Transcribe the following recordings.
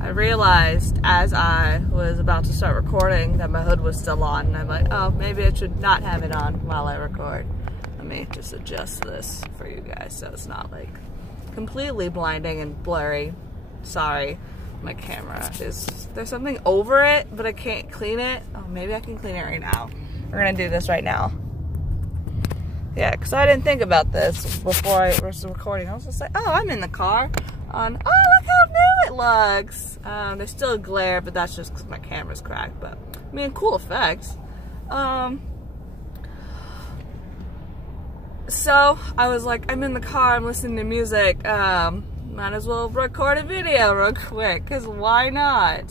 I realized as I was about to start recording that my hood was still on, and I'm like, oh, maybe I should not have it on while I record. Let me just adjust this for you guys so it's not like completely blinding and blurry. Sorry, my camera is, there's something over it, but I can't clean it. Oh, maybe I can clean it right now. We're gonna do this right now. Yeah, because I didn't think about this before I was recording. I was just like, oh, I'm in the car on, oh, look how new it looks. There's still a glare, but that's just because my camera's cracked. But, I mean, cool effects. So, I was like, I'm in the car, I'm listening to music. Might as well record a video real quick, because why not?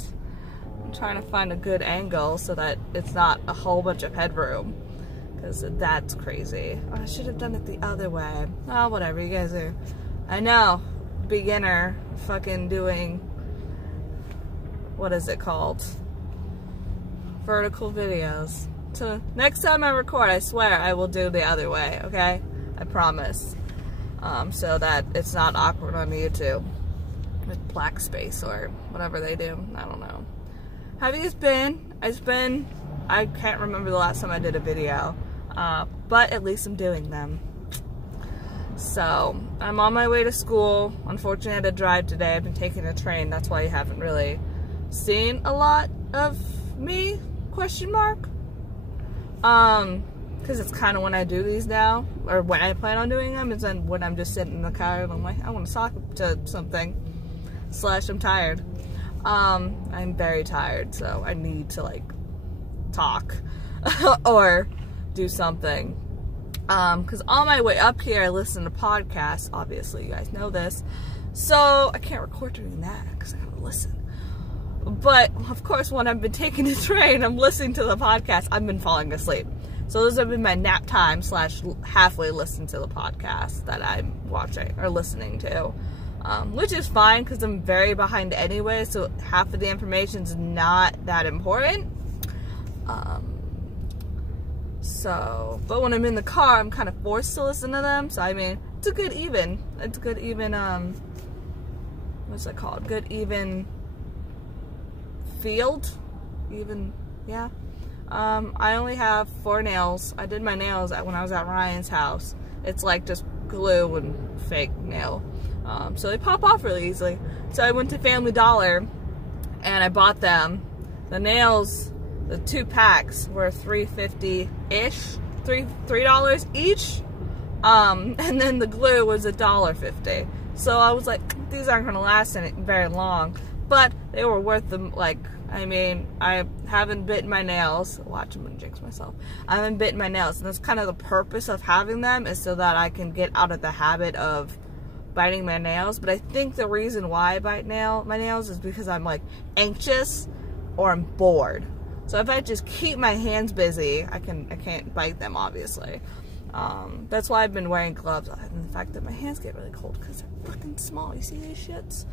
I'm trying to find a good angle so that it's not a whole bunch of headroom. Because that's crazy. Oh, I should have done it the other way. Oh, whatever, you guys are, I know, beginner fucking doing, what is it called? Vertical videos. So next time I record, I swear I will do the other way, okay? I promise. So that it's not awkward on YouTube with black space or whatever they do. I don't know. Have you been? I can't remember the last time I did a video. But at least I'm doing them. So, I'm on my way to school. Unfortunately, I had to drive today. I've been taking a train. That's why you haven't really seen a lot of me, question mark. Because it's kind of when I do these now, or when I plan on doing them, is when I'm just sitting in the car and I'm like, I want to talk to something. / I'm tired. I'm very tired, so I need to, like, talk. or do something. Because on my way up here, I listen to podcasts. Obviously, you guys know this. So, I can't record during that because I gotta listen. But, of course, when I've been taking the train, I'm listening to the podcast. I've been falling asleep. So, those have been my nap time / halfway listen to the podcast that I'm watching or listening to. Which is fine because I'm very behind anyway. So, half of the information's not that important. So, but when I'm in the car, I'm kind of forced to listen to them. So, I mean, it's a good even, what's that called? Good even field? Even, yeah. I only have 4 nails. I did my nails when I was at Ryan's house. It's like just glue and fake nail. So they pop off really easily. So I went to Family Dollar and I bought them. The nails, the 2 packs were $3.50-ish, $3 each. And then the glue was $1.50. So I was like, these aren't gonna last very long, but they were worth them. Like, I mean, I haven't bitten my nails. Watch, I'm gonna jinx myself. I haven't bitten my nails, and that's kind of the purpose of having them, is so that I can get out of the habit of biting my nails. But I think the reason why I bite my nails is because I'm like anxious or I'm bored. So if I just keep my hands busy, I can't bite them, obviously. That's why I've been wearing gloves. And the fact that my hands get really cold because they're fucking small. You see these shits?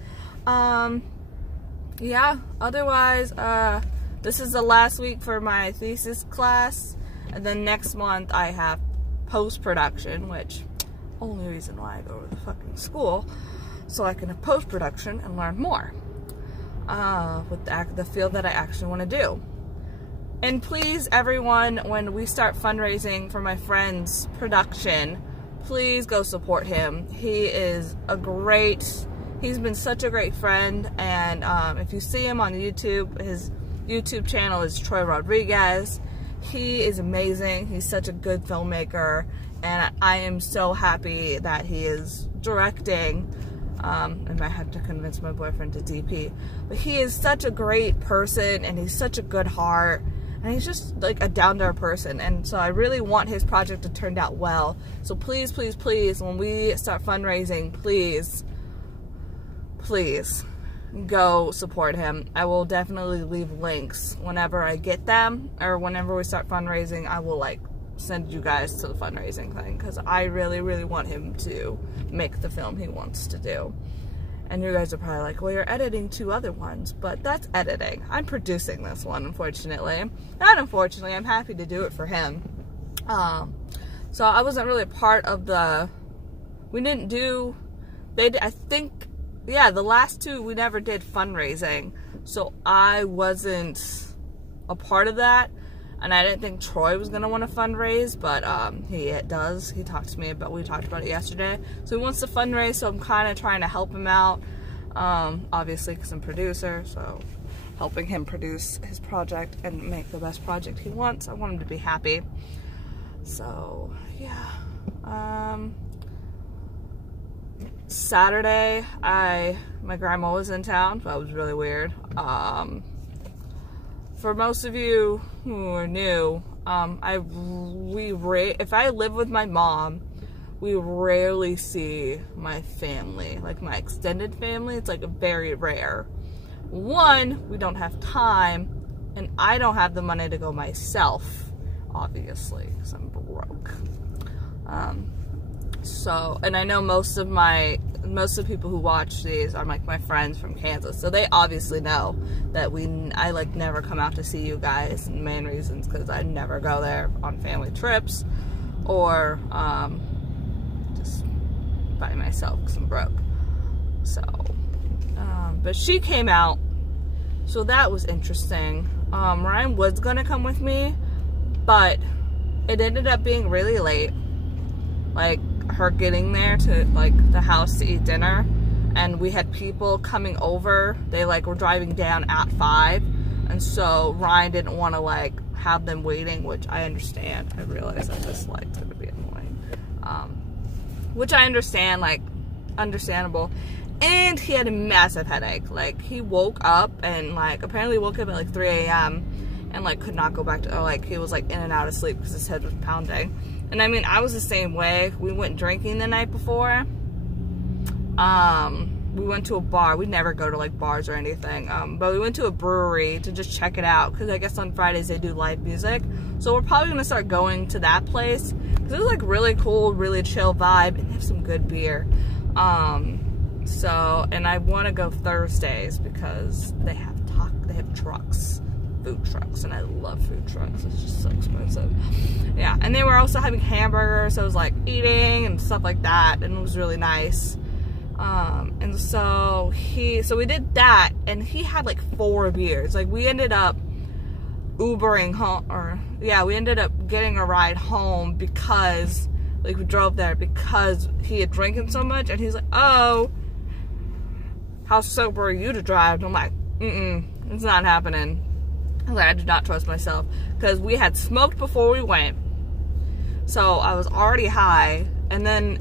Yeah, otherwise, this is the last week for my thesis class. And then next month I have post-production, which, only reason why I go to the fucking school, so I can have post-production and learn more. With the field that I actually want to do. And please, everyone, when we start fundraising for my friend's production, please go support him. He's been such a great friend, and if you see him on YouTube, his YouTube channel is Troy Rodriguez. He is amazing. He's such a good filmmaker, and I am so happy that he is directing. I might have to convince my boyfriend to DP. But he is such a great person, and he's such a good heart. And he's just like a down-to-earth person. And so I really want his project to turn out well. So please, please, please, when we start fundraising, please go support him. I will definitely leave links whenever I get them. Or whenever we start fundraising, I will like send you guys to the fundraising thing. Because I really, really want him to make the film he wants to do. And you guys are probably like, well, you're editing 2 other ones, but that's editing. I'm producing this one, unfortunately. Not unfortunately, I'm happy to do it for him. So I wasn't really a part of the, we didn't do, I think yeah, the last two we never did fundraising, so I wasn't a part of that, and I didn't think Troy was gonna want to fundraise, but he does. He talked to me about, we talked about it yesterday, so he wants to fundraise, so I'm kind of trying to help him out, obviously because I'm producer, so helping him produce his project and make the best project he wants. I want him to be happy. So yeah, Saturday my grandma was in town. That was really weird. For most of you who are new, if I live with my mom, we rarely see my family, like my extended family. It's like very rare. One, we don't have time, and I don't have the money to go myself, obviously, because I'm broke. So, and I know most of the people who watch these are like my friends from Kansas, so they obviously know that I like never come out to see you guys, and the main reasons because I never go there on family trips, or just by myself because I'm broke. So, but she came out, so that was interesting. Ryan was gonna come with me, but it ended up being really late, like her getting there to like the house to eat dinner, and we had people coming over. They like were driving down at 5, and so Ryan didn't want to like have them waiting, which I understand. I realize that this light's gonna be annoying, which I understand, like understandable. And he had a massive headache. Like he woke up and like apparently woke up at like 3 a.m. and like could not go back to, or like he was like in and out of sleep because his head was pounding. And I mean, I was the same way. We went drinking the night before. We went to a bar. We never go to like bars or anything. But we went to a brewery to just check it out, because I guess on Fridays they do live music. So we're probably gonna start going to that place, because it was like really cool, really chill vibe, and they have some good beer. So, and I want to go Thursdays because they have trucks. Food trucks, and I love food trucks. It's just so expensive. Yeah, and they were also having hamburgers, so it was like eating and stuff like that, and it was really nice. And so we did that, and he had like 4 beers. Like we ended up Ubering home, or yeah, we ended up getting a ride home because like we drove there because he had drinking so much, and he's like, oh, how sober are you to drive? And I'm like, it's not happening. I did not trust myself, because we had smoked before we went, so I was already high, and then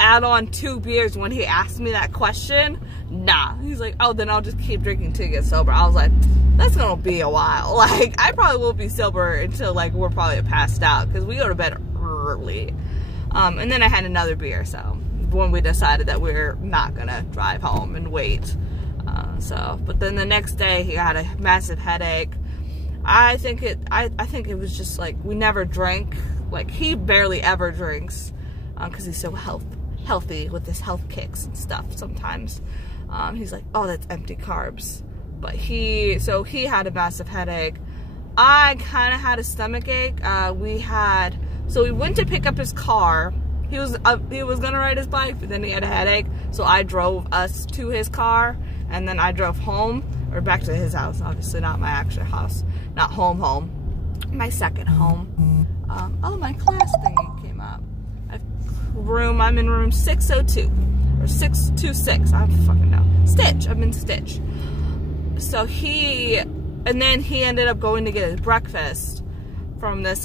add on 2 beers when he asked me that question. Nah, he's like, oh, then I'll just keep drinking till you get sober. I was like, that's gonna be a while. Like I probably won't be sober until like we're probably passed out, because we go to bed early. And then I had another beer, so when we decided that we're not gonna drive home and wait. But then the next day he had a massive headache. I think it was just like, we never drank. Like he barely ever drinks, because he's so healthy with his health kicks and stuff sometimes. He's like, oh, that's empty carbs. But he had a massive headache. I kind of had a stomach ache. So we went to pick up his car. He was gonna ride his bike, but then he had a headache, so I drove us to his car, and then I drove home, or back to his house, obviously not my actual house, not home, my second home. Oh, my class thingy came up. I'm in room 602, or 626, I don't fucking know. Stitch, I'm in Stitch. So and then he ended up going to get his breakfast from this,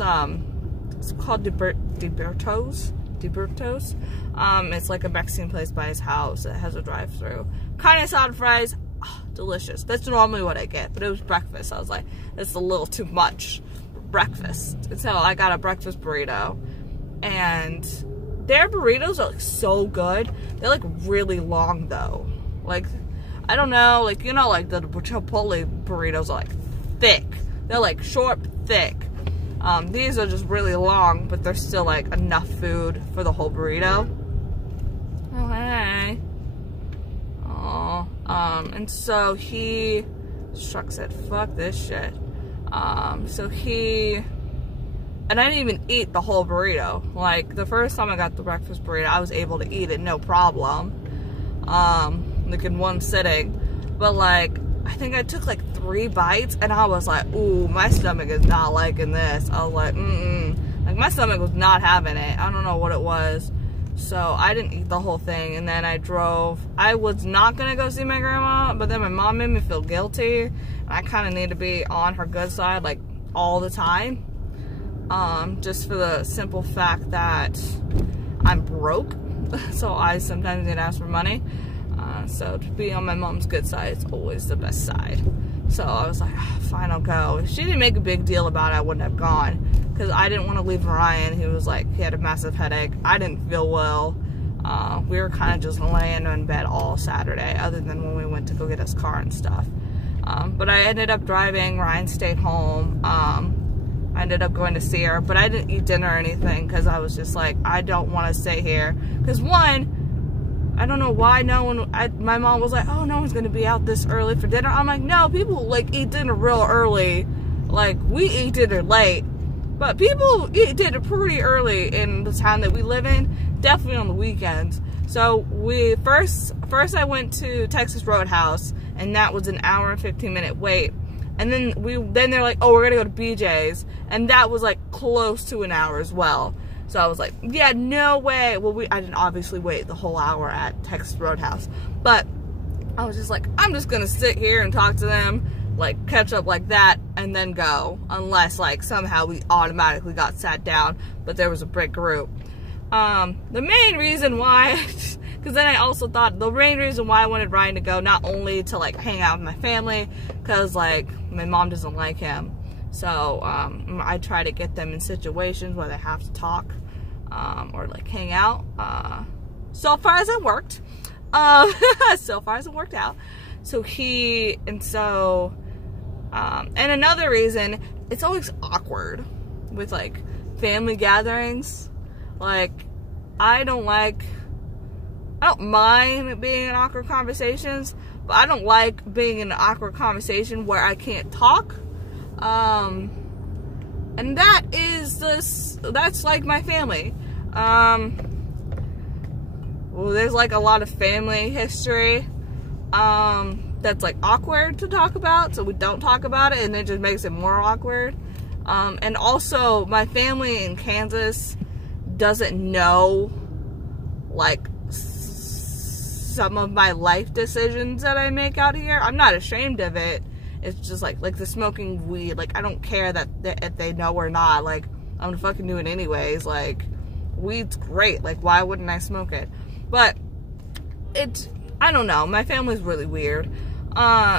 it's called Diberto's. It's like a Mexican place by his house. It has a drive-through. Carne asada fries, delicious. That's normally what I get, but it was breakfast. So I was like, it's a little too much for breakfast. And so I got a breakfast burrito, and their burritos are like so good. They're like really long though. Like, I don't know, like, you know, like the Chipotle burritos are like thick. They're like short, thick. These are just really long, but they're still like enough food for the whole burrito. Oh, hey. Oh, and so Shuck said, fuck this shit. And I didn't even eat the whole burrito. Like, the first time I got the breakfast burrito, I was able to eat it, no problem. like in one sitting. But like, I think I took like 3 bites and I was like, ooh, my stomach is not liking this. I was like, like my stomach was not having it. I don't know what it was. So I didn't eat the whole thing, and then I drove. I was not gonna go see my grandma, but then my mom made me feel guilty. I kind of need to be on her good side like all the time, just for the simple fact that I'm broke, so I sometimes need to ask for money. So to be on my mom's good side is always the best side. So I was like, fine, I'll go. If she didn't make a big deal about it, I wouldn't have gone, because I didn't want to leave Ryan. He was like, he had a massive headache. I didn't feel well. We were kind of just laying in bed all Saturday, other than when we went to go get his car and stuff. But I ended up driving. Ryan stayed home. I ended up going to see her, but I didn't eat dinner or anything, because I was just like, I don't want to stay here. Because one, I don't know why no one, my mom was like, oh, no one's going to be out this early for dinner. I'm like, no, people like eat dinner real early. Like, we eat dinner late, but people eat dinner pretty early in the town that we live in, definitely on the weekends. So we first I went to Texas Roadhouse, and that was an hour and 15-minute wait. And then they're like, oh, we're gonna go to BJ's, and that was like close to an hour as well. So I was like, yeah, no way. Well, I didn't obviously wait the whole hour at Texas Roadhouse, but I was just like, I'm just gonna sit here and talk to them, like catch up like that, and then go, unless like somehow we automatically got sat down, but there was a big group. The main reason why, because then I also thought the main reason why I wanted Ryan to go, not only to like hang out with my family, because like my mom doesn't like him, so I try to get them in situations where they have to talk, or like hang out. So far as it worked. So far as it worked out. And another reason, it's always awkward with like family gatherings. Like, I don't mind being in awkward conversations, but I don't like being in an awkward conversation where I can't talk. And that's like my family. Well, there's like a lot of family history, that's like awkward to talk about, so we don't talk about it, and it just makes it more awkward. And also, my family in Kansas doesn't know like some of my life decisions that I make out here. I'm not ashamed of it. It's just like the smoking weed. Like, I don't care that if they know or not. Like, I'm gonna fucking do it anyways. Like, weed's great. Like, why wouldn't I smoke it? But I don't know. My family's really weird.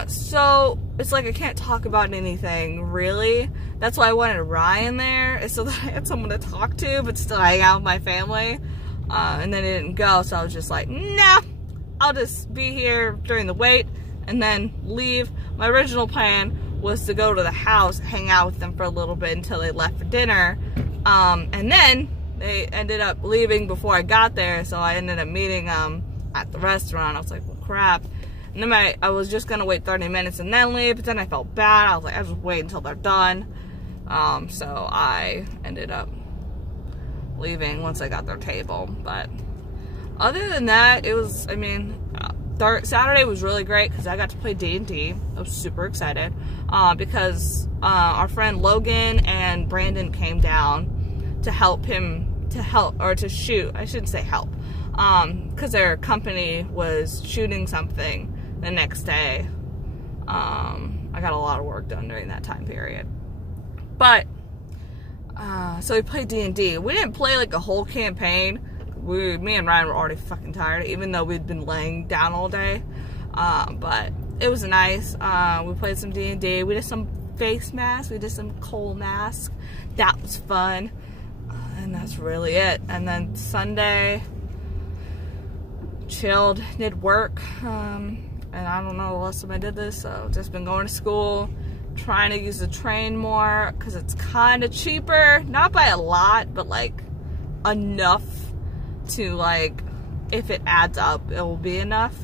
So it's like I can't talk about anything, really. That's why I wanted Ryan there, so that I had someone to talk to, but still hang out with my family. And then it didn't go, so I was just like, nah, I'll just be here during the wait and then leave. My original plan was to go to the house, hang out with them for a little bit until they left for dinner. And then they ended up leaving before I got there, so I ended up meeting at the restaurant. I was like, well, crap. And then I was just gonna wait 30 minutes and then leave, but then I felt bad. I was like, I'll just wait until they're done. So I ended up leaving once I got their table. But other than that, it was, I mean, Saturday was really great because I got to play D&D. I was super excited because our friend Logan and Brandon came down to help to shoot. I shouldn't say help, because their company was shooting something the next day. I got a lot of work done during that time period. But so we played D&D. We didn't play like a whole campaign. Me and Ryan were already fucking tired, even though we'd been laying down all day. But it was nice. We played some D&D. We did some face masks. We did some coal masks. That was fun. And that's really it. And then Sunday, chilled, did work. And I don't know the last time I did this, so just been going to school, trying to use the train more, because it's kind of cheaper. Not by a lot, but like enough to, like, if it adds up, it will be enough.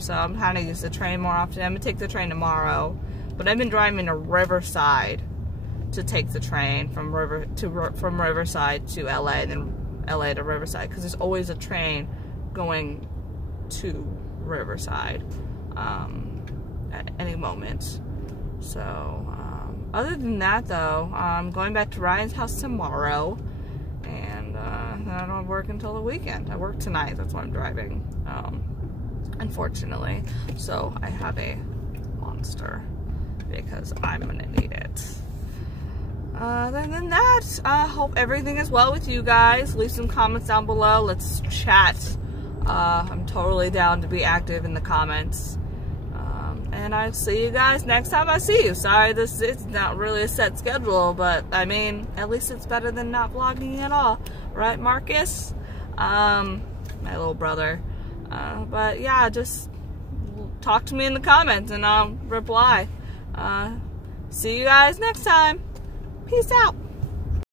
So I'm trying to use the train more often. I'm gonna take the train tomorrow, but I've been driving to Riverside to take the train from Riverside to LA, and then LA to Riverside, because there's always a train going to Riverside at any moment. So, other than that, though, I'm going back to Ryan's house tomorrow, and then I don't work until the weekend. I work tonight. That's why I'm driving, unfortunately. So I have a Monster because I'm gonna need it. Other than that, I hope everything is well with you guys. Leave some comments down below. Let's chat. I'm totally down to be active in the comments. And I'll see you guys next time I see you. Sorry, it's not really a set schedule, but I mean, at least it's better than not vlogging at all. Right, Marcus? My little brother. But yeah, just talk to me in the comments and I'll reply. See you guys next time. Peace out.